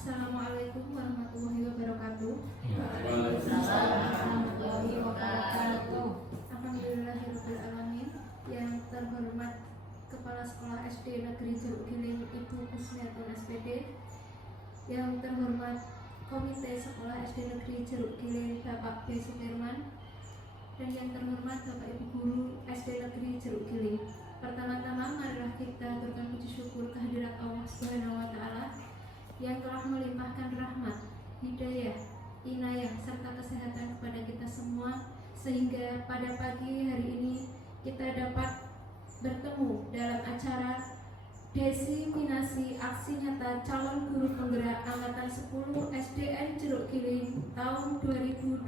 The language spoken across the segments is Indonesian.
Assalamualaikum warahmatullahi wabarakatuh. Waalaikumsalam warahmatullahi wabarakatuh. Alhamdulillahirabbil alamin. Yang terhormat Kepala Sekolah SD Negeri Jeruk Giling Ibu Kusmiatun SPD, yang terhormat Komite Sekolah SD Negeri Jeruk Giling Bapak B. Sudirman, dan yang terhormat Bapak Ibu Guru SD Negeri Jeruk Giling. Pertama-tama marilah kita aturkan puji syukur kehadirat Allah Subhanahu wa taala yang telah melimpahkan rahmat, hidayah, inayah serta kesehatan kepada kita semua, sehingga pada pagi hari ini kita dapat bertemu dalam acara desiminasi aksi nyata calon guru penggerak angkatan 10 SDN Jeruk Giling tahun 2024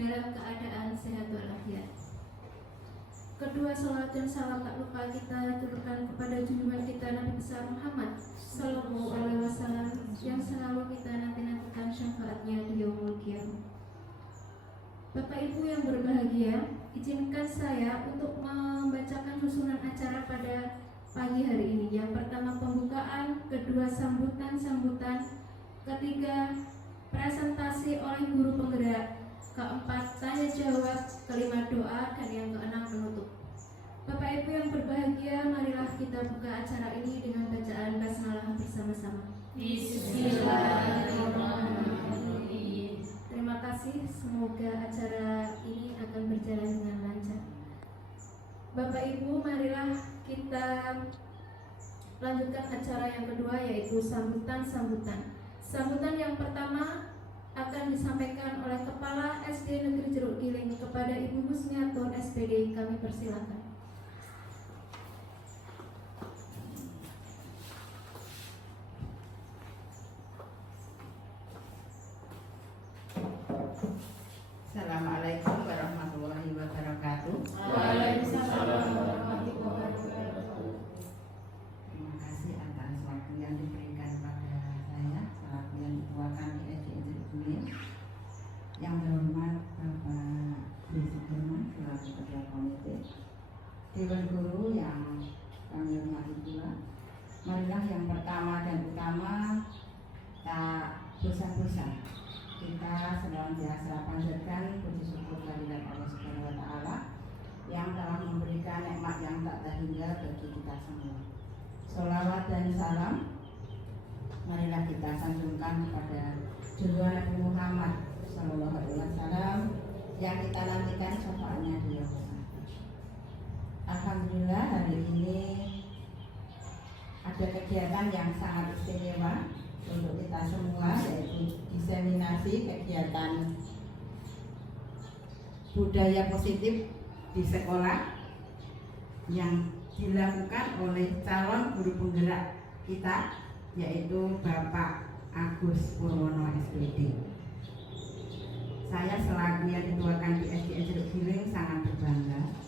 dalam keadaan sehat walafiat. Kedua, salawat dan salam tak lupa kita aturkan kepada junjungan kita Nabi besar Muhammad Sallallahu Alaihi Wasallam yang selalu kita nanti-nantikan syafaatnya di yaumul qiyamah. Bapak Ibu yang berbahagia, izinkan saya untuk membacakan susunan acara pada pagi hari ini. Yang pertama pembukaan, kedua sambutan-sambutan, ketiga presentasi oleh guru penggerak, keempat tanya jawab, kelima doa, dan yang keenam penutup. Bapak Ibu yang berbahagia, marilah kita buka acara ini dengan bacaan basmalah bersama-sama. Bismillahirrahmanirrahim. Terima kasih, semoga acara ini akan berjalan dengan lancar. Bapak Ibu, marilah kita lanjutkan acara yang kedua, yaitu sambutan-sambutan. Sambutan yang pertama akan disampaikan oleh Kepala SD Negeri Jeruk Giling kepada Ibu Husniatun SPD. Kami persilakan. Assalamualaikum warahmatullahi wabarakatuh. Waalaikumsalam warahmatullahi wabarakatuh. Terima kasih atas waktu yang diberikan pada saya selaku yang dituakan di SDN Jeruk Giling. Yang terhormat Bapak B. Sudirman selaku Ketua Komite, Dewan Guru yang kami hormati pula. Marilah yang pertama dan utama tak bosan-bosan kita senantiasa panjatkan puji syukur kehadirat Allah Subhanahu wa taala yang telah memberikan nikmat yang tak terhingga bagi kita semua. Sholawat dan salam marilah kita sanjungkan kepada junjungan Nabi Muhammad Sallallahu Alaihi Wasallam yang kita nantikan syafaatnya di yaumul qiyamah. Alhamdulillah hari ini ada kegiatan yang sangat istimewa untuk kita semua, yaitu diseminasi kegiatan budaya positif di sekolah yang dilakukan oleh calon guru penggerak kita, yaitu Bapak Agus Purwono SPD. Saya selaku yang dituakan di SDN Jeruk Giling sangat berbangga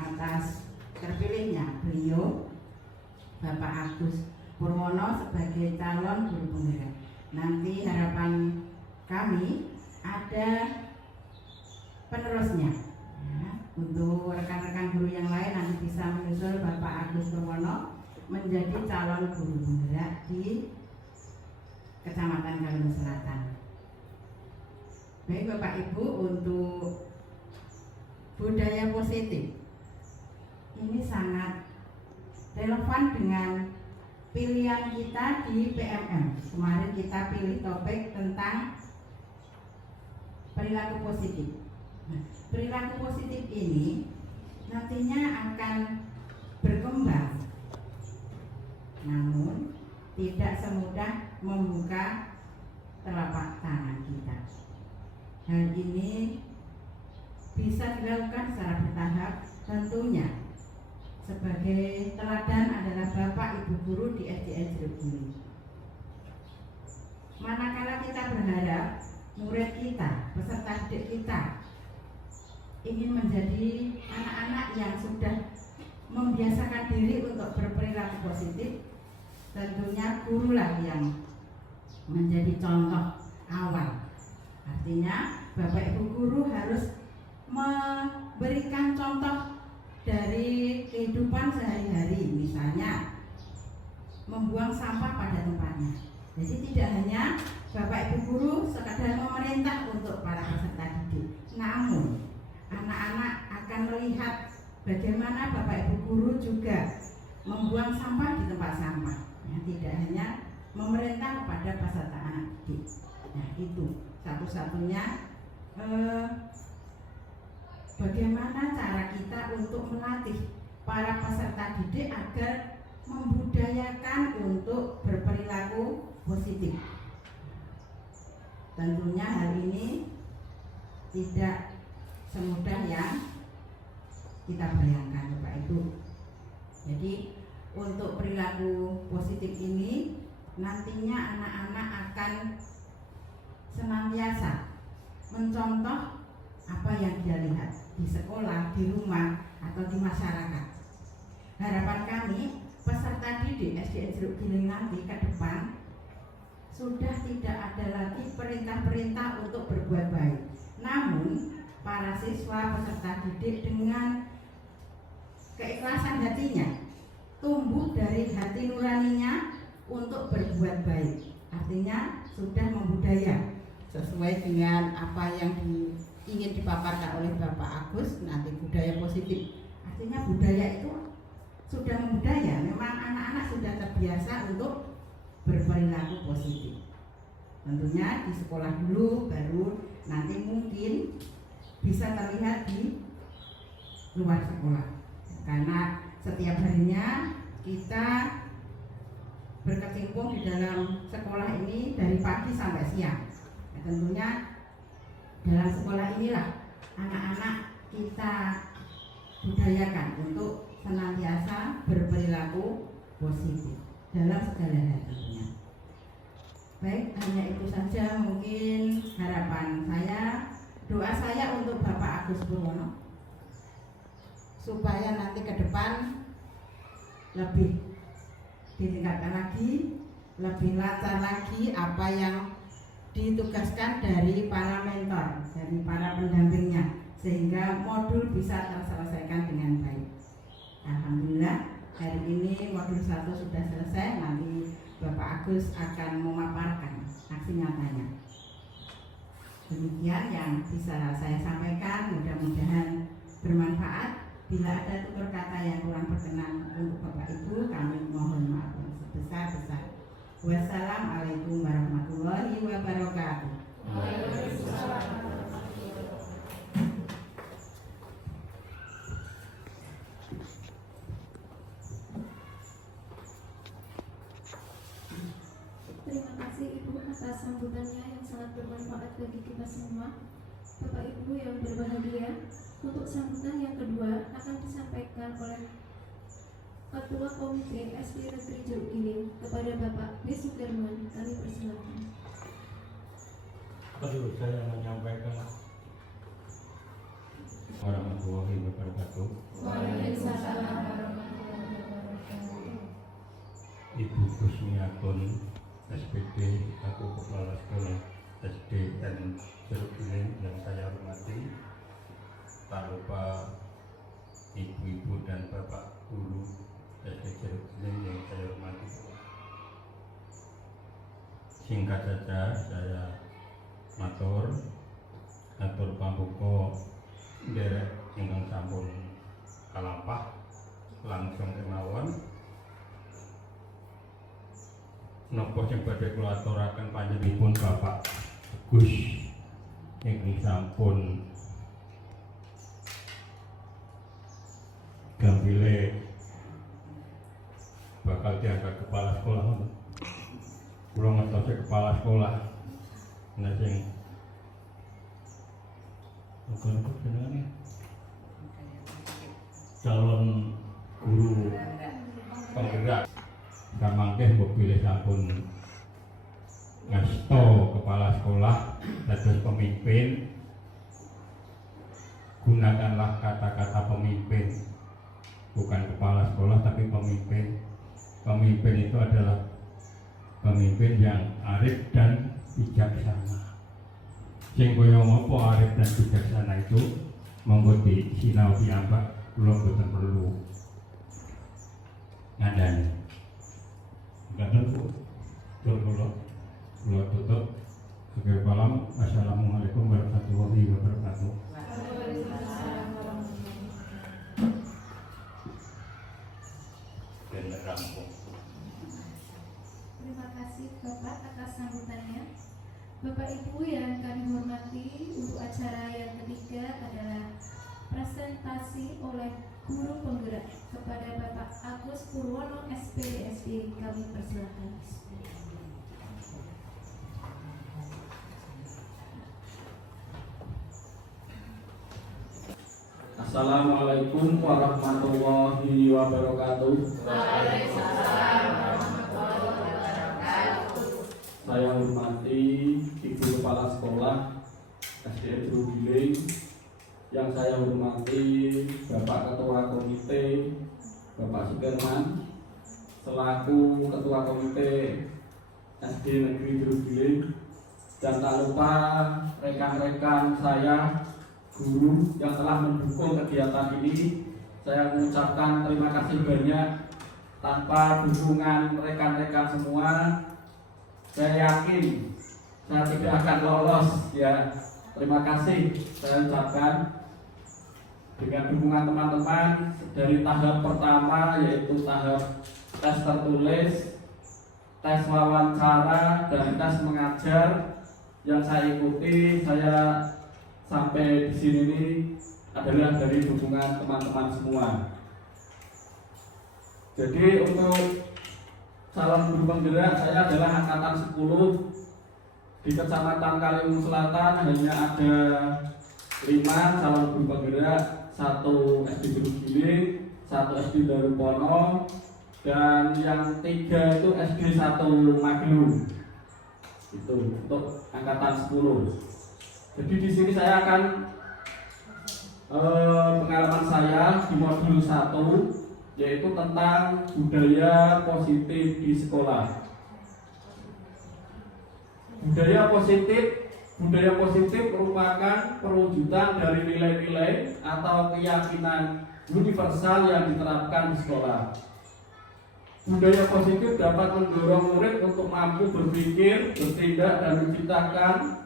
atas terpilihnya beliau Bapak Agus Purwono sebagai calon guru penggerak. Nanti harapan kami ada penerusnya ya, untuk rekan-rekan guru yang lain nanti bisa menyusul Bapak Agus Purwono menjadi calon guru penggerak di Kecamatan Kalimun Selatan. Baik Bapak Ibu, untuk budaya positif ini sangat relevan dengan pilihan kita di PMM. Kemarin kita pilih topik tentang perilaku positif. Nah, perilaku positif ini nantinya akan berkembang, namun tidak semudah membuka telapak tangan kita. Hal ini bisa dilakukan secara bertahap, tentunya sebagai teladan adalah Bapak Ibu Guru di SDN Jeruk Giling. Manakala kita berharap murid kita, peserta didik kita ingin menjadi anak-anak yang sudah membiasakan diri untuk berperilaku positif, tentunya gurulah yang menjadi contoh awal. Artinya Bapak Ibu Guru harus memberikan contoh dari kehidupan sehari-hari, misalnya membuang sampah pada tempatnya. Jadi tidak hanya Bapak Ibu guru sekadar memerintah untuk para peserta didik, namun anak-anak akan melihat bagaimana Bapak Ibu guru juga membuang sampah di tempat sampah. Ya, tidak hanya memerintah kepada peserta anak didik. Nah itu satu-satunya bagaimana cara kita untuk melatih para peserta didik agar membudayakan untuk berperilaku positif. Tentunya hal ini tidak semudah yang kita bayangkan Bapak Ibu. Jadi untuk perilaku positif ini nantinya anak-anak akan senantiasa mencontoh apa yang dia lihat di sekolah, di rumah, atau di masyarakat. Harapan kami peserta didik SDN Jeruk Giling nanti ke depan sudah tidak ada lagi perintah-perintah untuk berbuat baik. Namun para siswa peserta didik dengan keikhlasan hatinya tumbuh dari hati nuraninya untuk berbuat baik. Artinya sudah membudaya sesuai dengan apa yang ingin dipaparkan oleh Bapak Agus nanti, budaya positif. Artinya budaya itu sudah membudaya. Memang anak-anak sudah terbiasa untuk berperilaku positif. Tentunya di sekolah dulu, baru nanti mungkin bisa terlihat di luar sekolah. Karena setiap harinya kita berkecimpung di dalam sekolah ini dari pagi sampai siang. Nah, tentunya dalam sekolah inilah anak-anak kita budayakan untuk senantiasa berperilaku positif dalam segala hal tentunya. Baik, hanya itu saja mungkin harapan saya, doa saya untuk Bapak Agus Purwono supaya nanti ke depan lebih ditingkatkan lagi, lebih lancar lagi apa yang ditugaskan dari para mentor, dari para pendampingnya, sehingga modul bisa terselesaikan dengan baik. Alhamdulillah hari ini modul 1 sudah selesai. Nanti Bapak Agus akan memaparkan aksi nyatanya. Demikian yang bisa saya sampaikan, mudah-mudahan bermanfaat. Bila ada tutur kata yang kurang berkenan untuk Bapak Ibu, kami mohon maaf yang sebesar-besar. Wassalamualaikum warahmatullahi wabarakatuh. Terima kasih Ibu atas sambutannya yang sangat bermanfaat bagi kita semua. Bapak Ibu yang berbahagia, untuk sambutan yang kedua akan disampaikan oleh Ketua Komite SD Negeri Jeruk Giling kepada Bapak B. Sudirman. Kami persilakan. Perlu saya menyampaikan warahmatullahi wabarakatuh. Waalaikumsalam warahmatullahi wabarakatuh. Ibu Kusmiatun SPD, aku Kepala Sekolah SDN Jeruk Giling yang saya hormati, tak lupa ibu-ibu dan bapak guru SD Jeruk Giling yang saya hormati. Singkat saja saya matur pambuka derek ingkang sampun kalampah langsung kemawon. Napa sing badhe kula aturaken panjenenganipun Bapak Gus ingkang sampun gambile bakal diangkat kepala sekolah. Kula ngertos kepala sekolah nah sing bukan jenengane calon guru penggerak kamangke mbok pilih sampun ngasto kepala sekolah dados pemimpin. Gunakanlah kata-kata pemimpin, bukan kepala sekolah tapi pemimpin. Pemimpin itu adalah pemimpin yang arif dan bijaksana. Sing kaya ngopo arif dan bijaksana itu monggo disinau piyambak, kula boten perlu ngandani. Kadang kula Bapak Ibu yang kami hormati, untuk acara yang ketiga adalah presentasi oleh guru penggerak kepada Bapak Agus Purwono SPD SD. Kami persilakan. Assalamualaikum warahmatullahi wabarakatuh. Saya hormati Ibu Kepala Sekolah SDN Jerugiling, yang saya hormati Bapak Ketua Komite Bapak Sukirman selaku Ketua Komite SD Negeri Jerugiling, dan tak lupa rekan-rekan saya guru yang telah mendukung kegiatan ini. Saya mengucapkan terima kasih banyak. Tanpa dukungan rekan-rekan semua, saya yakin saya tidak akan lolos ya. Terima kasih saya ucapkan. Dengan dukungan teman-teman dari tahap pertama, yaitu tahap tes tertulis, tes wawancara, dan tes mengajar yang saya ikuti, saya sampai di sini ini adalah dari dukungan teman-teman semua. Jadi untuk calon guru penggerak, saya adalah angkatan 10. Di Kecamatan Kaliwung Selatan hanya ada 5 calon guru penggerak, 1 SD Jerugiling, 1 SD Darupono, dan yang 3 itu SD 1 Magelung. Itu untuk angkatan 10. Jadi di sini saya akan pengalaman saya di modul 1, yaitu tentang budaya positif di sekolah. Budaya positif merupakan perwujudan dari nilai-nilai atau keyakinan universal yang diterapkan di sekolah. Budaya positif dapat mendorong murid untuk mampu berpikir, bertindak, dan menciptakan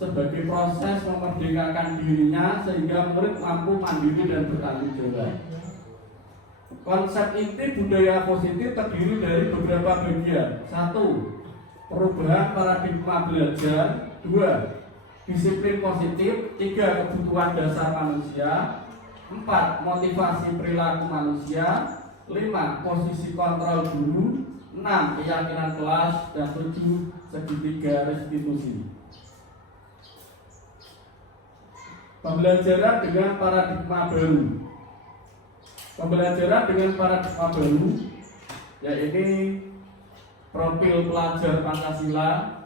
sebagai proses memerdekakan dirinya sehingga murid mampu mandiri dan bertanggung jawab. Konsep inti budaya positif terdiri dari beberapa bagian. 1. Perubahan paradigma belajar. 2. Disiplin positif. 3. Kebutuhan dasar manusia. 4. Motivasi perilaku manusia. 5. Posisi kontrol guru. 6. Keyakinan kelas. Dan 7. Segitiga restitusi. Pembelajaran dengan paradigma baru. Pembelajaran dengan paradigma baru, yaitu profil pelajar Pancasila,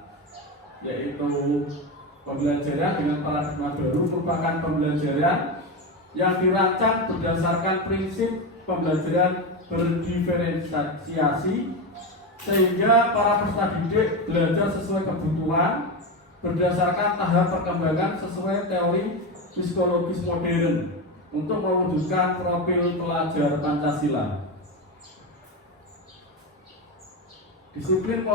yaitu pembelajaran dengan paradigma baru merupakan pembelajaran yang dirancang berdasarkan prinsip pembelajaran berdiferensiasi, sehingga para peserta didik belajar sesuai kebutuhan berdasarkan tahap perkembangan sesuai teori psikologis modern untuk mewujudkan profil pelajar Pancasila. Disiplin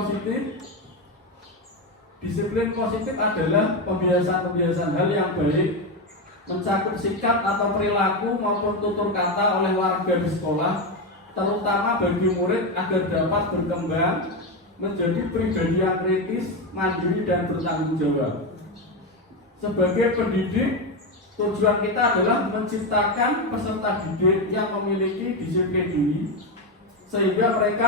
positif adalah pembiasaan-pembiasaan hal yang baik, mencakup sikap atau perilaku maupun tutur kata oleh warga di sekolah, terutama bagi murid agar dapat berkembang menjadi pribadi yang kritis, mandiri, dan bertanggung jawab. Sebagai pendidik, tujuan kita adalah menciptakan peserta didik yang memiliki disiplin diri, sehingga mereka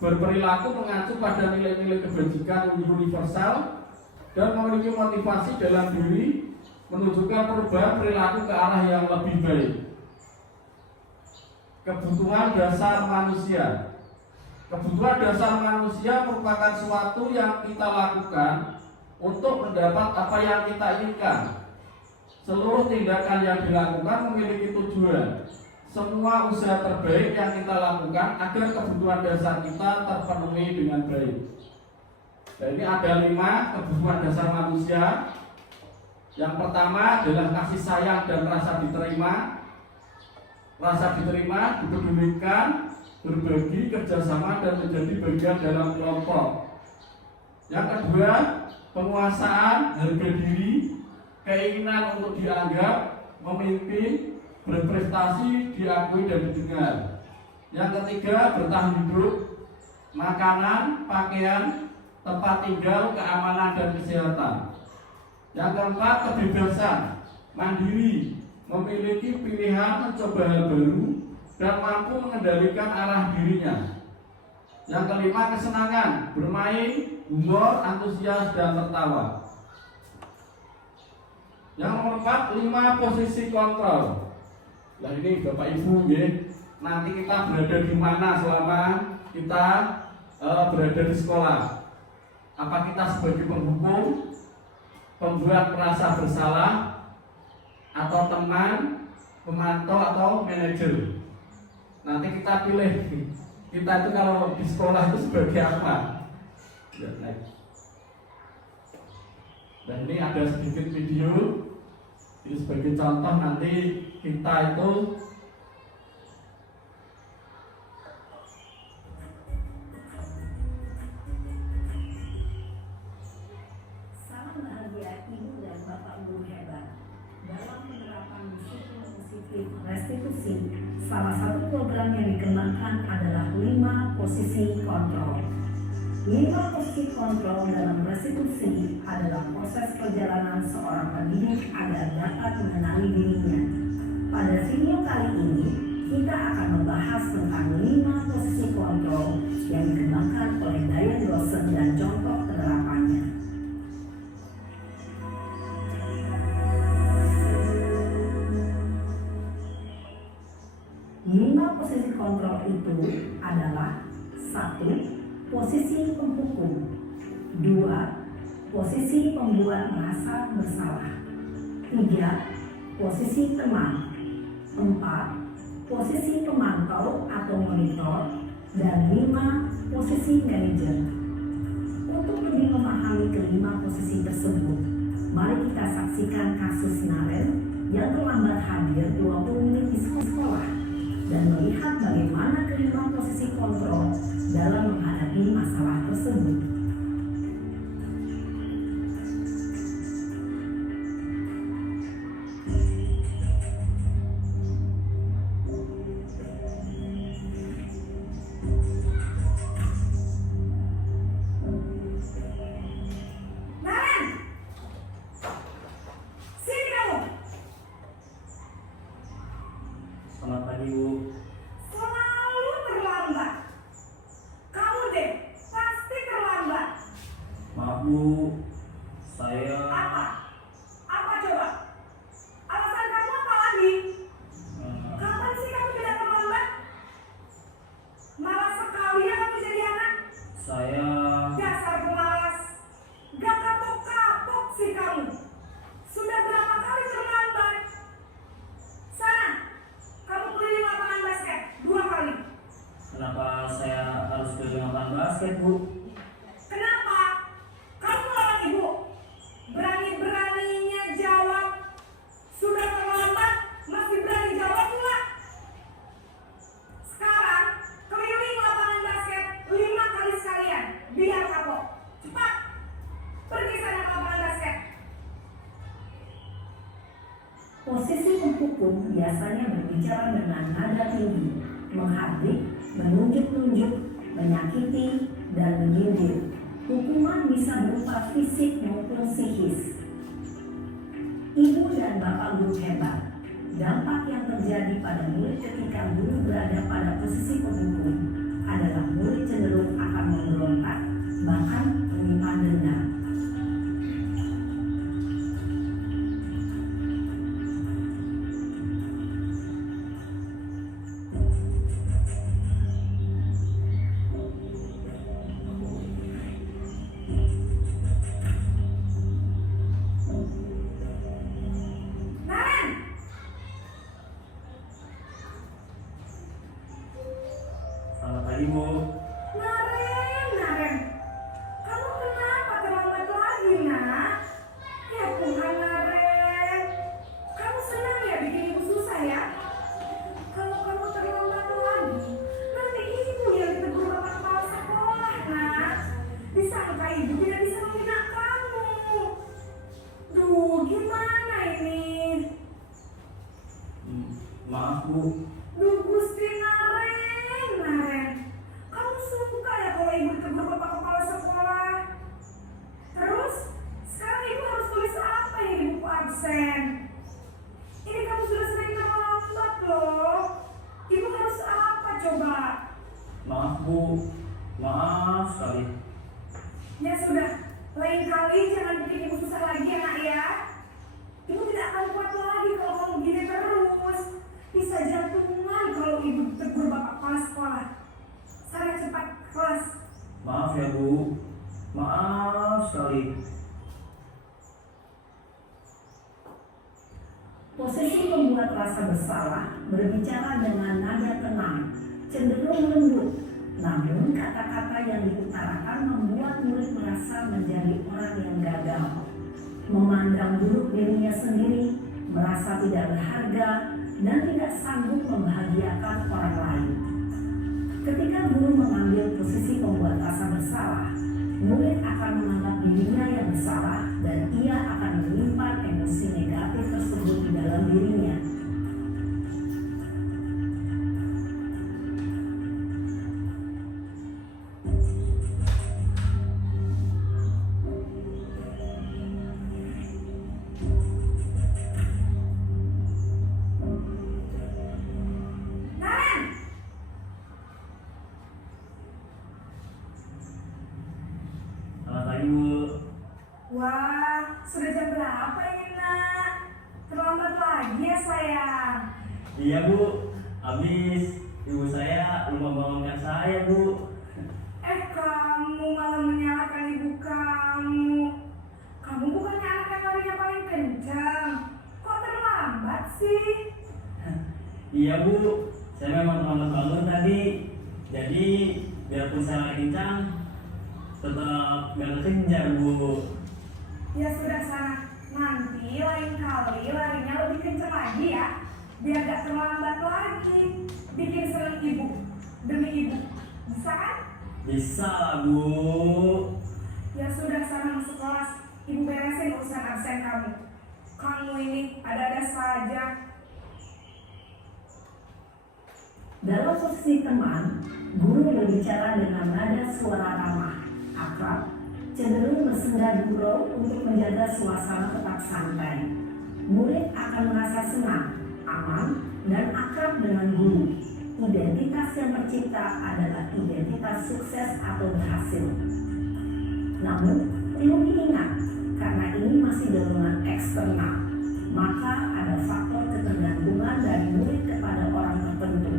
berperilaku mengacu pada nilai-nilai kebajikan universal dan memiliki motivasi dalam diri menunjukkan perubahan perilaku ke arah yang lebih baik. Kebutuhan dasar manusia. Kebutuhan dasar manusia merupakan suatu yang kita lakukan untuk mendapat apa yang kita inginkan. Seluruh tindakan yang dilakukan memiliki tujuan. Semua usaha terbaik yang kita lakukan agar kebutuhan dasar kita terpenuhi dengan baik. Dan ini ada 5 kebutuhan dasar manusia. Yang pertama adalah kasih sayang dan rasa diterima. Rasa diterima, dipedulikan, berbagi, kerjasama, dan menjadi bagian dalam kelompok. Yang kedua, penguasaan, harga diri, keinginan untuk dianggap, memimpin, berprestasi, diakui dan didengar. Yang ketiga, bertahan hidup, makanan, pakaian, tempat tinggal, keamanan dan kesehatan. Yang keempat, kebebasan, mandiri, memiliki pilihan mencoba hal baru dan mampu mengendalikan arah dirinya. Yang kelima, kesenangan, bermain, humor, antusias dan tertawa. Yang nomor 4, 5 posisi kontrol. Nah ini Bapak Ibu ya, nanti kita berada di mana selama kita berada di sekolah. Apa kita sebagai penghukum, pembuat merasa bersalah, atau teman, pemantau atau manajer. Nanti kita pilih kita itu kalau di sekolah itu sebagai apa. Dan ini ada sedikit video. Ini sebagai contoh nanti kita itu Salam bahagia Ibu dan Bapak Guru hebat. Dalam penerapan disiplin positif restitusi, salah satu program yang dikembangkan adalah 5 posisi kontrol. 5 posisi kontrol dalam restitusi adalah proses perjalanan seorang pendidik agar dapat mengenali dirinya. Pada video kali ini, kita akan membahas tentang 5 posisi kontrol yang dikembangkan oleh Diane Dawson dan contoh penerapannya. 5 posisi kontrol itu adalah 1. Posisi penghukum. 2. Posisi pembuat merasa bersalah. 3. Posisi teman. 4. Posisi pemantau atau monitor. Dan 5. Posisi manajer. Untuk lebih memahami kelima posisi tersebut, mari kita saksikan kasus Naren yang terlambat hadir 20 menit di sekolah dan melihat bagaimana kelima posisi kontrol dalam menghadapi masalah tersebut. Naren! Sini kamu! Selamat pagi, Bu. Selalu terlambat. Kamu deh, pasti terlambat. Maaf, Bu. Saya Apa? Apa coba? Alasan kamu apa lagi? Kapan sih kamu tidak terlambat? Malas sekali ya kamu jadi anak. saya Dasar pemalas. Gak kapok-kapok sih kamu. Sudah berapa kali terlambat? Sana, kamu keliling lapangan basket 2 kali. kenapa saya harus ke lapangan basket, Bu? Kenapa? Kamu lawan ibu. Berani-beraninya jawab. Sudah terlambat, masih berani jawab pula. Sekarang, keliling lapangan basket 5 kali sekalian. Biar kapok. Cepat. Pergi sana ke lapangan basket. Posisi penghukum biasanya berbicara dengan nada tinggi, menghardik, menunjuk-nunjuk, menyakiti, dan menyindir. Hukuman bisa berupa fisik maupun psikis. Ibu dan Bapak Guru hebat. Dampak yang terjadi pada murid ketika guru berada pada posisi penghukum adalah murid cenderung akan memberontak, bahkan menyimpan dendam. Naren! Selamat pagi, Bu. Naren, kamu kenapa terlambat lagi, nak? Ya Tuhan, Naren, kamu senang ya bikin ibu susah ya? Kalau kamu terlambat lagi, nanti ibu yang ditegur bapak kepala sekolah, nak. Disangka ibu tidak bisa membina kamu. Duh, gimana ini? Maaf, Bu. Duh, Gusti Naren, kamu suka ya kalau ibu ditegur bapak kepala sekolah? Bu, maaf sekali. Ya sudah, lain kali jangan bikin ibu susah lagi ya nak ya. Ibu tidak akan kuat lagi kalau kamu gini terus. Bisa jantungan kalau ibu tegur bapak kepala sekolah. Saya cepat kelas. Maaf ya Bu, maaf sekali. Posisi membuat rasa bersalah berbicara dengan nada tenang, cenderung lembut. Namun kata-kata yang diutarakan membuat murid merasa menjadi orang yang gagal, memandang buruk dirinya sendiri, merasa tidak berharga, dan tidak sanggup membahagiakan orang lain. Ketika guru mengambil posisi pembuat rasa bersalah, murid akan menganggap dirinya yang bersalah dan ia akan menyimpan emosi negatif tersebut di dalam dirinya. Selamat pagi Bu. Wah, sudah jam berapa ini nak? Terlambat lagi ya sayang. Iya Bu, habis ibu saya lupa bangunkan saya Bu. Kamu malah menyalahkan ibu kamu. Kamu bukannya anak yang larinya paling kencang. Kok terlambat sih? Iya Bu, saya memang terlambat bangun tadi. Jadi biarpun saya lagi kencang, tetap gak kekejar Bu. Ya sudah sana. Nanti lain kali larinya lebih kencang lagi ya. Biar gak terlambat lagi. Bikin seneng ibu. Demi ibu. Bisa kan? Bisa lah Bu. Ya sudah sana masuk kelas. Ibu beresin urusan absen kamu. Kamu ini ada-ada saja. Dalam posisi teman, guru berbicara dengan nada suara ramah, akrab, cenderung bersenda gurau untuk menjaga suasana tetap santai. Murid akan merasa senang, aman, dan akrab dengan guru. Identitas yang tercipta adalah identitas sukses atau berhasil. Namun, perlu diingat, karena ini masih dorongan eksternal, maka ada faktor ketergantungan dari murid kepada orang tertentu.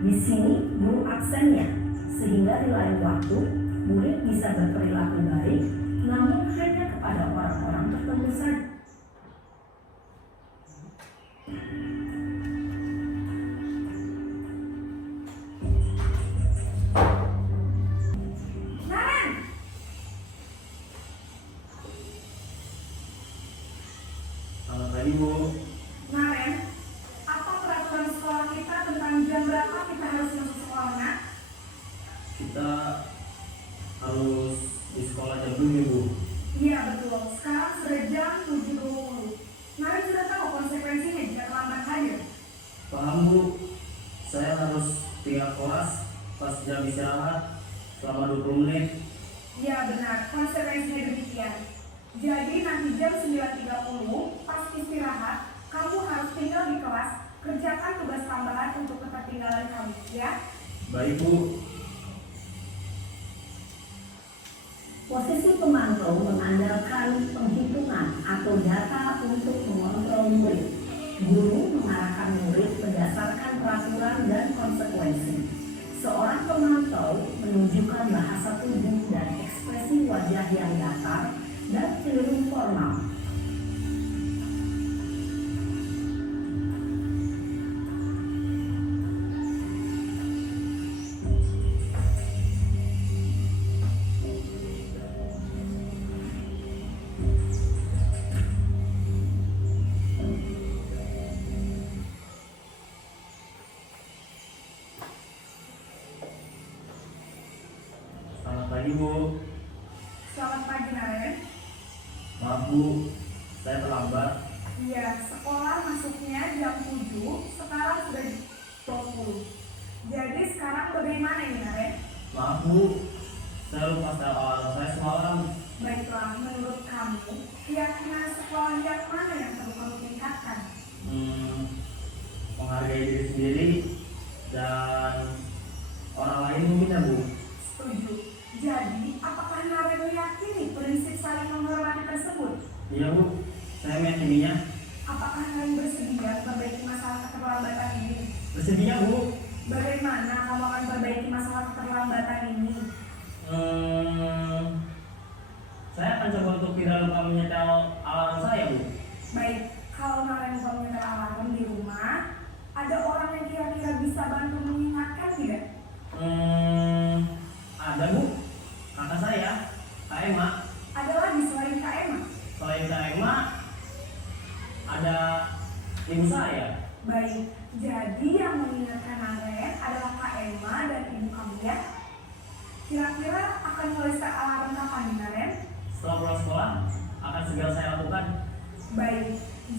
Di sini, guru absennya, sehingga di lain waktu, murid bisa berperilaku baik, namun hanya kepada orang-orang tertentu saja. Selamat pagi Bu. Naren, apa peraturan sekolah kita tentang jam berapa kita harus masuk sekolah, nak? Kita harus di sekolah jam 7 Bu. Iya betul, sekarang sudah jam 7.20. Naren sudah tahu konsekuensinya jika terlambat hadir. Paham Bu, saya harus tinggal kelas pas jam istirahat selama 20 menit. Iya benar, konsekuensinya demikian. Jadi nanti jam 9.30 pas istirahat, kamu harus tinggal di kelas, kerjakan tugas tambahan untuk ketertinggalan kamu, ya? Baik Bu. Posisi pemantau mengandalkan penghitungan atau data untuk mengontrol murid. Guru mengarahkan murid berdasarkan peraturan dan konsekuensi. Seorang pemantau menunjukkan bahasa tubuh dan ekspresi wajah yang datar dan cenderung formal. Selamat pagi Bu. Selamat pagi, Naren. Maaf Bu, saya terlambat. Iya, sekolah masuknya jam 7, sekarang sudah 20. Jadi sekarang bagaimana ini, Naren? Maaf Bu, saya lupa setel alarm saya semalam. Baiklah, menurut kamu, keyakinan sekolah yang mana yang perlu kamu tingkatkan? Menghargai diri sendiri dan orang lain mungkin ya Bu. Setuju. Jadi, apakah Naren meyakini prinsip saling menghormati tersebut? Iya Bu, saya meyakininya. Apakah Naren bersedia memperbaiki masalah keterlambatan ini? Bersedia Bu. Bagaimana kamu akan memperbaiki masalah keterlambatan ini? Saya akan coba untuk tidak lupa menyetel alarm saya Bu. Baik, kalau Naren lupa menyetel alarm di rumah, ada orang yang kira-kira bisa bantu mengingatkan tidak? Ada Bu, kakak saya, Kak Emma. Ada lagi selain Kak Emma? Selain Kak Emma, ada ibu saya. Baik, jadi yang mengingatkan Naren adalah Kak Emma dan ibu kamu ya? Kira-kira akan mulai start alarm kapan nih Naren? Setelah pulang sekolah, akan segera saya lakukan. Baik,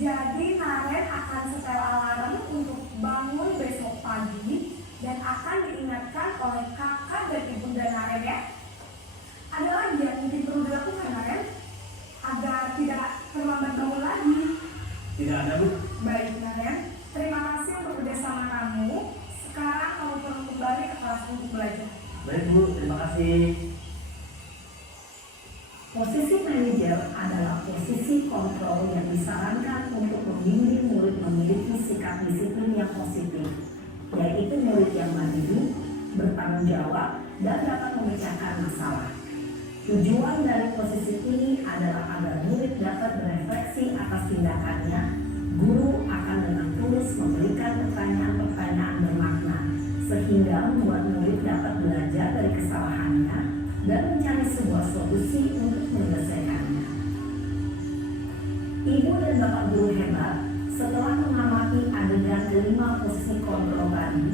jadi Naren akan setel alarm untuk bangun besok pagi dan akan diingatkan oleh kakak dan ibu dan Naren ya. Ada lagi yang mungkin perlu dilakukan Naren agar tidak terlambat bangun lagi. Tidak ada Bu. Baik Naren, terima kasih untuk kerjasama kamu. Sekarang kamu perlu kembali ke kelas untuk belajar. Baik Bu, terima kasih. Posisi manajer adalah posisi kontrol yang disarankan untuk membimbing murid memiliki sikap disiplin yang positif, yaitu murid yang mandiri, bertanggung jawab, dan dapat memecahkan masalah. Tujuan dari posisi ini adalah agar murid dapat berefleksi atas tindakannya. Guru akan dengan tulus memberikan pertanyaan-pertanyaan bermakna, sehingga membuat murid dapat belajar dari kesalahannya dan mencari sebuah solusi untuk menyelesaikannya. Ibu dan bapak guru hebat, setelah mengamati adegan kelima posisi kontrol tadi,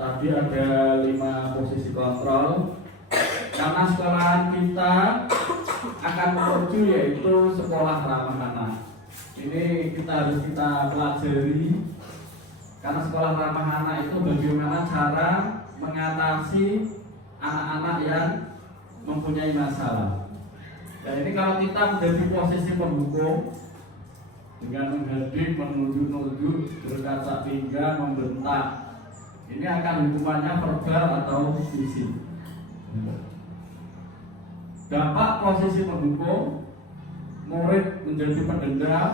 Tadi ada 5 posisi kontrol. Karena sekolahan kita akan menuju yaitu sekolah ramah anak. Ini harus kita pelajari. Karena sekolah ramah anak itu bagaimana cara mengatasi anak-anak yang mempunyai masalah. Dan ini kalau kita menjadi posisi pendukung dengan menghadik, menunjuk-nunjuk, berkaca pinggang, membentak, ini akan hukumannya verbal atau fisik. Dampak posisi pendukung, murid menjadi pendendam,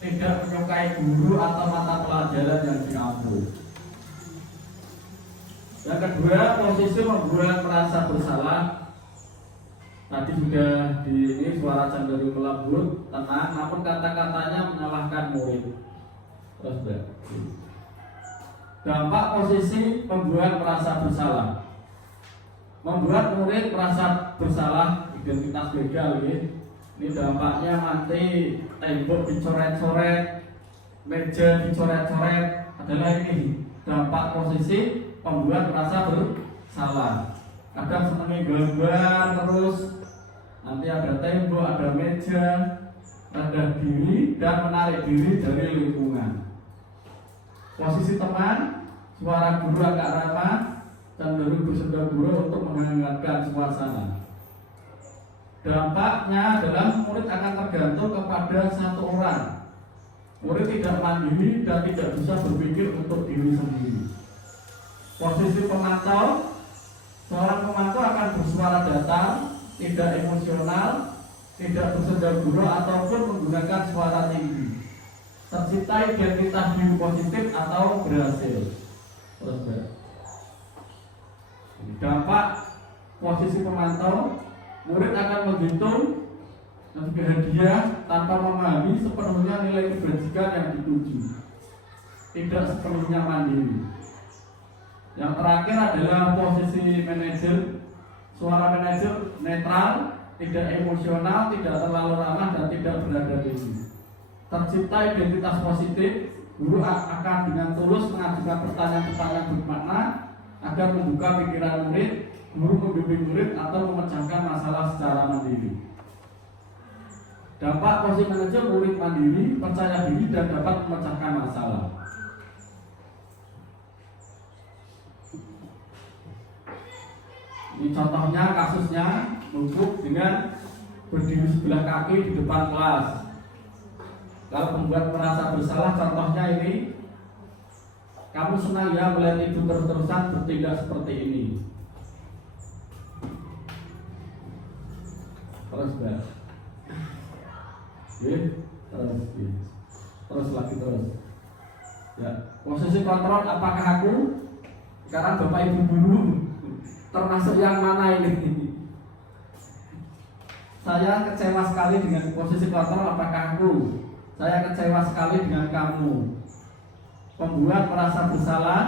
tidak menyukai guru atau mata pelajaran yang diambil. Yang kedua, posisi membuat merasa bersalah. Tadi sudah di ini suara cenderung melembut, tenang, namun kata-katanya menyalahkan murid. Terus dampak posisi membuat merasa bersalah. Membuat murid merasa bersalah, identitas begal ya. Ini dampaknya nanti tembok dicoret-coret, meja dicoret-coret. Adalah ini dampak posisi membuat merasa bersalah. Kadang senangnya gambar terus, nanti ada tembok, ada meja, ada diri dan menarik diri dari lingkungan. Posisi teman, suara guru agak ramah, cenderung bersenda-gurau untuk menghangatkan suasana. Dampaknya adalah murid akan tergantung kepada satu orang. Murid tidak mandiri dan tidak bisa berpikir untuk diri sendiri. Posisi pemantau, seorang pemantau akan bersuara datar, tidak emosional, tidak bersenda-gurau ataupun menggunakan suara tinggi. Tercipta identitas diri positif atau berhasil. Dampak posisi pemantau, murid akan menghitung dan hadiah tanpa memahami sepenuhnya nilai kebajikan yang dituju. Tidak sepenuhnya mandiri. Yang terakhir adalah posisi manajer. Suara manajer netral, tidak emosional, tidak terlalu ramah dan tidak berada tinggi. Tercipta identitas positif, guru akan dengan tulus mengajukan pertanyaan-pertanyaan bermakna agar membuka pikiran murid, guru membimbing murid atau memecahkan masalah secara mandiri. Dampak posisi manajer, murid mandiri, percaya diri dan dapat memecahkan masalah. Ini contohnya kasusnya. duduk dengan berdiri sebelah kaki di depan kelas. Kalau membuat merasa bersalah, contohnya ini, kamu senang ya melihat ibu terus-terusan bertindak seperti ini. Terus ya, terus lagi terus. Ya, posisi kontrol apakah aku? Sekarang bapak ibu dulu, termasuk yang mana ini? Saya kecewa sekali dengan posisi kontrol apakah aku? Saya kecewa sekali dengan kamu. Pembuat merasa bersalah.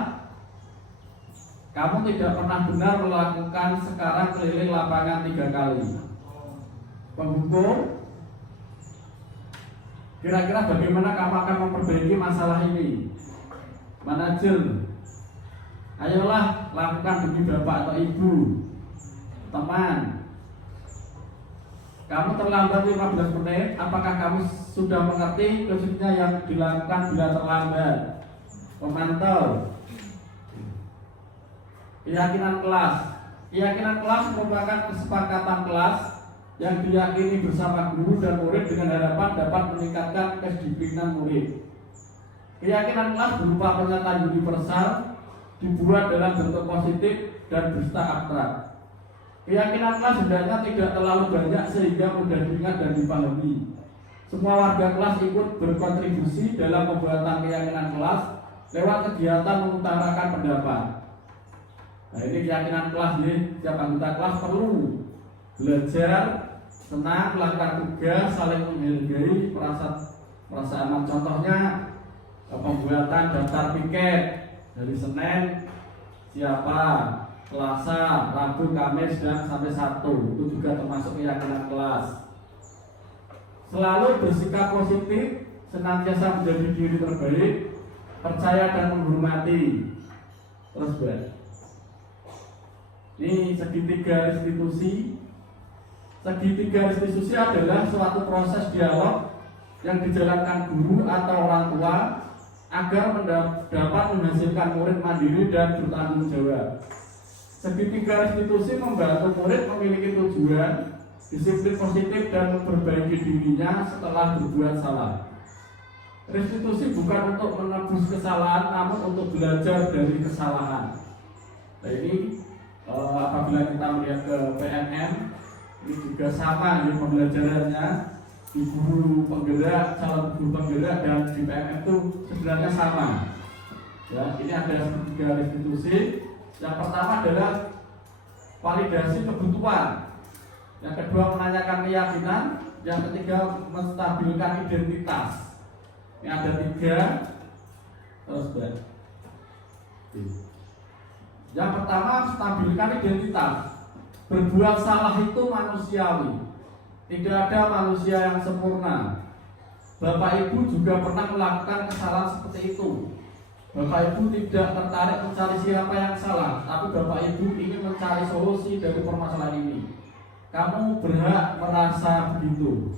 Kamu tidak pernah benar melakukan sekarang keliling lapangan 3 kali. Penghukum, kira-kira bagaimana kamu akan memperbaiki masalah ini? Manajer, ayolah lakukan demi bapak atau ibu. Teman, kamu terlambat 15 menit. Apakah kamu sudah mengerti khususnya yang dilakukan bila terlambat? Pemantau, keyakinan kelas. Keyakinan kelas merupakan kesepakatan kelas yang diyakini bersama guru dan murid dengan harapan dapat meningkatkan kedisiplinan murid. Keyakinan kelas berupa pernyataan universal, dibuat dalam bentuk positif dan bersifat abstrak. Keyakinan kelas hendaknya tidak terlalu banyak sehingga mudah diingat dan dipahami. Semua warga kelas ikut berkontribusi dalam pembuatan keyakinan kelas lewat kegiatan mengutarakan pendapat. Nah, ini keyakinan kelas nih, setiap anggota kelas perlu belajar, senang, melakukan tugas, saling menghargai, merasa aman. Contohnya pembuatan daftar piket dari Senin siapa, Selasa, Rabu, Kamis, dan sampai Sabtu. Itu juga termasuk keyakinan kelas. Selalu bersikap positif, senantiasa menjadi diri terbaik, percaya dan menghormati. Terus ini segitiga institusi. Segitiga institusi adalah suatu proses dialog yang dijalankan guru atau orang tua agar dapat menghasilkan murid mandiri dan bertanggung jawab. Segitiga institusi membantu murid memiliki tujuan, disiplin positif dan memperbaiki dirinya setelah berbuat salah. Restitusi bukan untuk menebus kesalahan, namun untuk belajar dari kesalahan. Nah, ini apabila kita melihat ke PNM, ini juga sama di pembelajarannya di guru penggerak, calon guru penggerak dan di PNM itu sebenarnya sama. Ya, ini ada 3 restitusi. Yang pertama adalah validasi kebutuhan. Yang kedua menanyakan keyakinan. Yang ketiga menstabilkan identitas. Ini ada 3. Terus yang pertama stabilkan identitas. Berbuat salah itu manusiawi. Tidak ada manusia yang sempurna. Bapak Ibu juga pernah melakukan kesalahan seperti itu. Bapak Ibu tidak tertarik mencari siapa yang salah, tapi Bapak Ibu ingin mencari solusi dari permasalahan ini. Kamu berhak merasa begitu.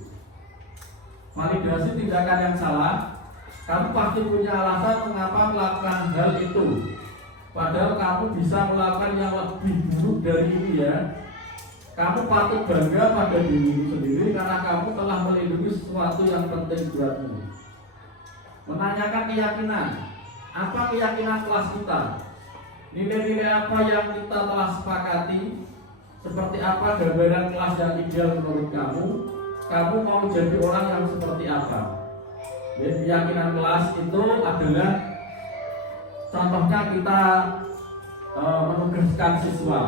Validasi tindakan yang salah. Kamu pasti punya alasan mengapa melakukan hal itu. Padahal kamu bisa melakukan yang lebih buruk dari ini ya. Kamu patut bangga pada dirimu sendiri karena kamu telah melindungi sesuatu yang penting buatmu. Menanyakan keyakinan. Apa keyakinan kelas kita? Nilai-nilai apa yang kita telah sepakati? Seperti apa gambaran kelas yang ideal menurut kamu? Kamu mau jadi orang yang seperti apa? Dan keyakinan kelas itu adalah contohnya kita menugaskan siswa.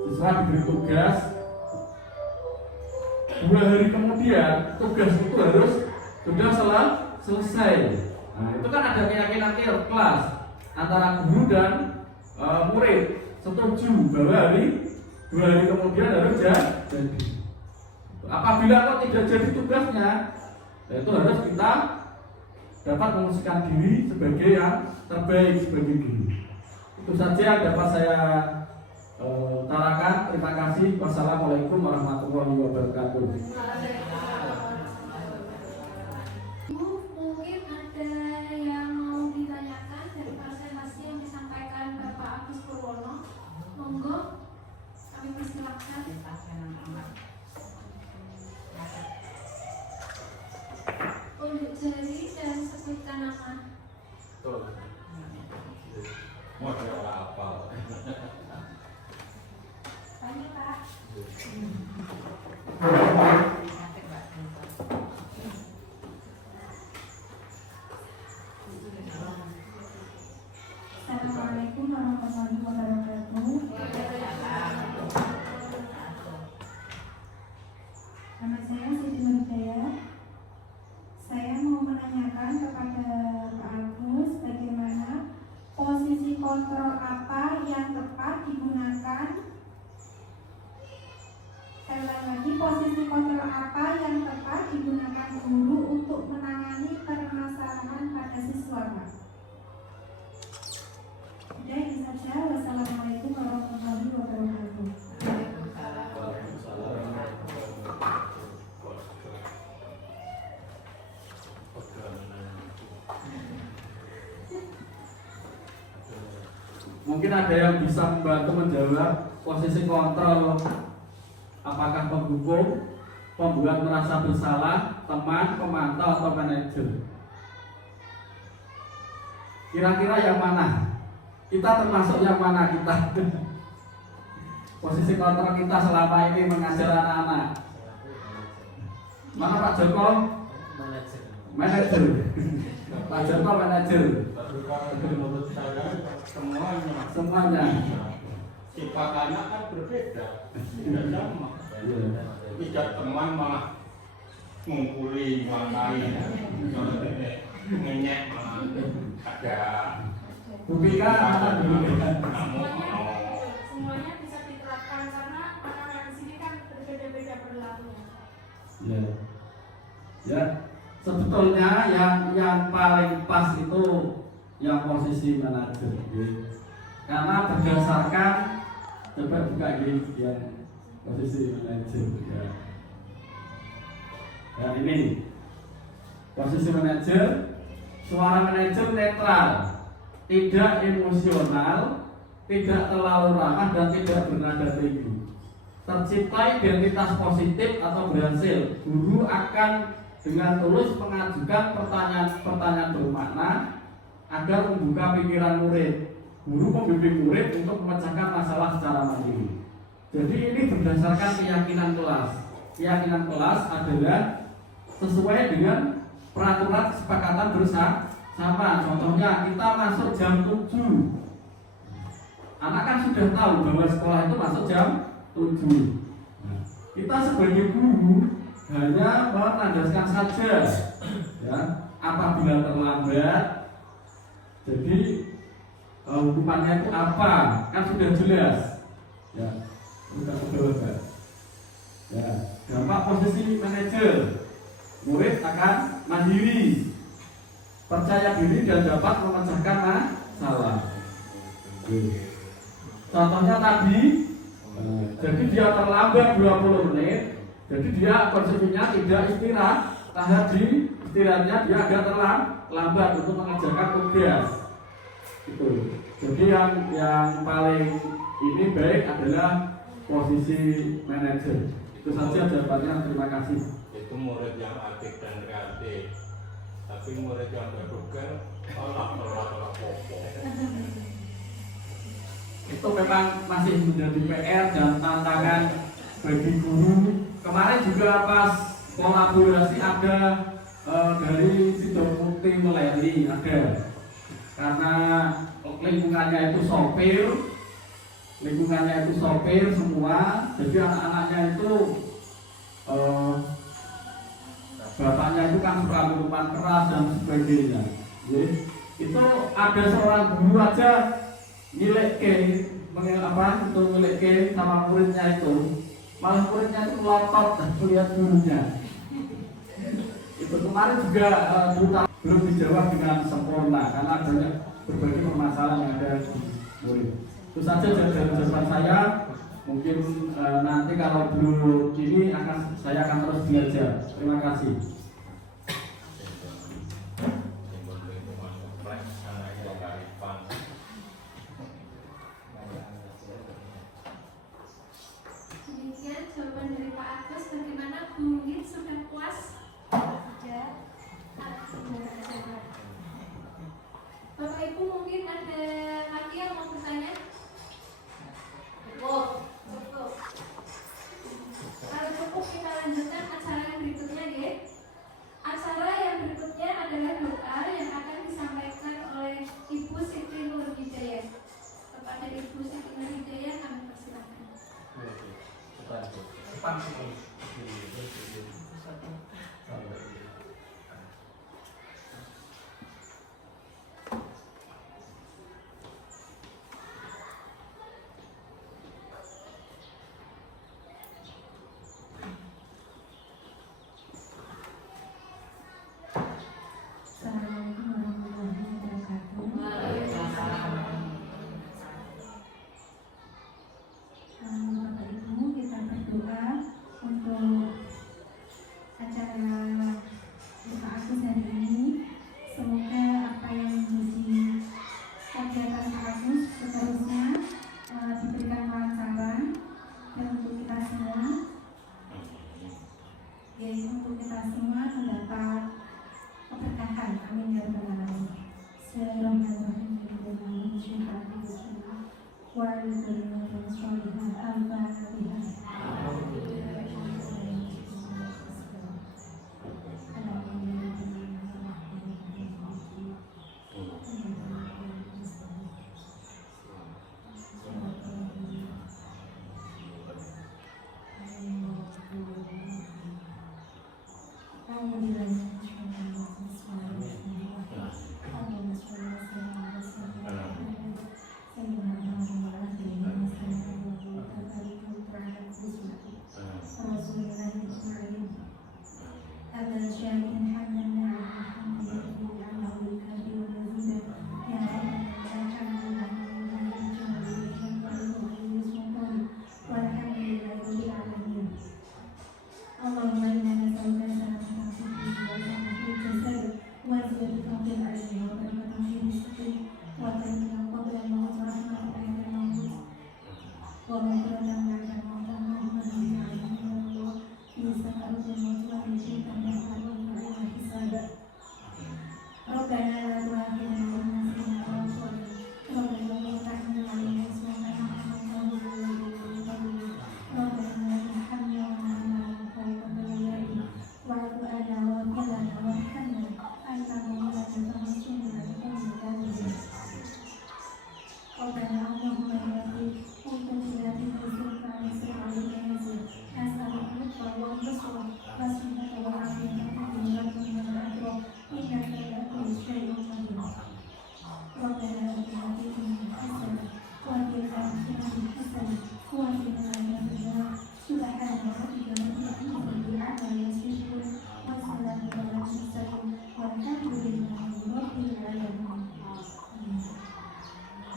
Siswa diberi tugas, 2 hari kemudian tugas itu harus sudah selesai. Nah, itu kan ada keyakinan kelas antara guru dan murid setuju bahwa 2 hari kemudian harus jadi. Apabila kok tidak jadi tugasnya, itu harus kita dapat mengusirkan diri sebagai yang terbaik sebagai guru. Itu saja yang dapat saya utarakan. Terima kasih. Wassalamualaikum warahmatullahi wabarakatuh. Mungkin ada yang mau ditanyakan dari presentasi yang disampaikan Bapak Agus Purwono. Monggo kami persilakan. jari dan sebutkan nama. Betul. Model apa? Tanya Pak. Assalamualaikum warahmatullahi wabarakatuh. Nama saya Siti Nurjaya. Saya mau menanyakan kepada Pak Agus bagaimana posisi kontrol apa yang tepat digunakan. Saya ulang lagi, posisi kontrol apa yang tepat digunakan guru untuk menangani permasalahan pada siswa, Pak? Udah itu saja. Wassalamualaikum warahmatullahi wabarakatuh. Mungkin ada yang bisa membantu menjawab posisi kontrol, apakah penghukum, pembuat merasa bersalah, teman, pemantau, atau manajer. Kira-kira yang mana? Kita termasuk yang mana kita? Posisi kontrol kita selama ini mengajar anak-anak. Mana Pak Joko? Manajer. Pak Joko manajer. Menurut saya Semuanya. sifat anak kan berbeda, tidak sama. Tidak teman malah ngumpuli makai, ngenyek malah ada. Bupika apa dulu? Semuanya bisa diterapkan karena anak-anak di sini kan berbeda-beda perilakunya. Ya. Ya. Sebetulnya yang paling pas itu yang posisi manajer. Karena berdasarkan, coba buka ini yang posisi manajer. Ya. Dan ini posisi manajer, suara manajer netral, tidak emosional, tidak terlalu ramah dan tidak bernada tinggi. Tercipta identitas positif atau berhasil. Guru akan dengan tulus mengajukan pertanyaan bermakna agar membuka pikiran murid. Guru membimbing murid untuk memecahkan masalah secara mandiri. Jadi ini berdasarkan keyakinan kelas. Keyakinan kelas adalah sesuai dengan peraturan kesepakatan bersama. Contohnya kita masuk jam 7. Anak kan sudah tahu bahwa sekolah itu masuk jam 7. Kita sebagai guru hanya menandaskan saja, ya, apabila terlambat. Jadi hukumannya itu apa? Kan sudah jelas. Ya, sudah jelas. Ya, dampak posisi manajer, murid akan mandiri, percaya diri dan dapat memecahkan masalah. Contohnya tadi, jadi dia terlambat 20 menit. Jadi dia konsumsinya tidak istirahat, di istirahatnya dia agak terlambat untuk mengerjakan tugas. Itu. Jadi yang paling ini baik adalah posisi manajer. Itu saja jawabannya. Terima kasih. Itu murid yang aktif dan kreatif, tapi murid yang bertugas tolak popo. Itu memang masih menjadi PR dan tantangan bagi guru. Kemarin juga pas kolaborasi ada dari Sido Putih Meleri ada, karena lingkungannya itu sopir semua, jadi anak-anaknya itu bapaknya itu kan suka minuman keras dan sebagainya. Jadi, itu ada seorang guru aja milik sama muridnya itu. Malah muridnya itu melotot dan melihat gurunya. Itu kemarin juga belum dijawab dengan sempurna karena banyak berbagai permasalahan yang ada di murid. Itu saja jawaban saya. Mungkin nanti kalau belum ini saya akan terus belajar. Terima kasih. Demikian jawaban dari Pak Agus. Bagaimana Bu Win, sudah puas? Sudah.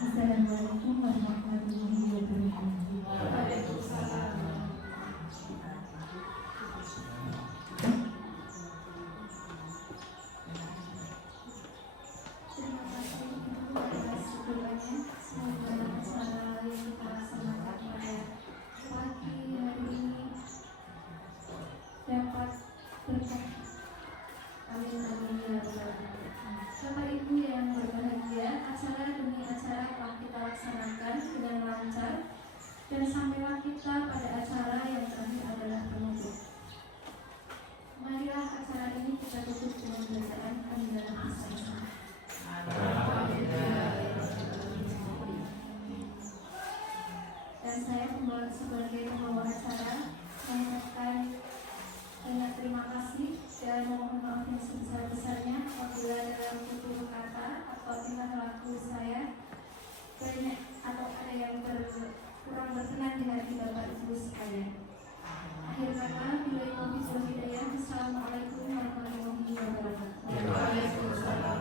Assalamualaikum warahmatullahi wabarakatuh. Terima kasih untuk atas keduanya. Semoga acara yang kita laksanakan pada pagi hari ini dapat berkah. Amin amin ya rabbal alamin. Bapak Ibu yang berbahagia, acara demi acara telah kita laksanakan dengan lancar dan sampailah kita pada acara yang terakhir adalah penutup. Marilah acara ini kita tutup dengan bacaan Hamdalah bersama-sama. Dan saya sebagai pembawa acara mengucapkan banyak terima kasih dan mohon maaf yang sebesar-besarnya apabila dalam tutur kata atau tingkah laku saya banyak atau ada yang kurang berkenan di hati Bapak Ibu sekalian. Akhir kata, bila wabillahi hidayah. Assalamualaikum warahmatullahi wabarakatuh. Waalaikumsalam.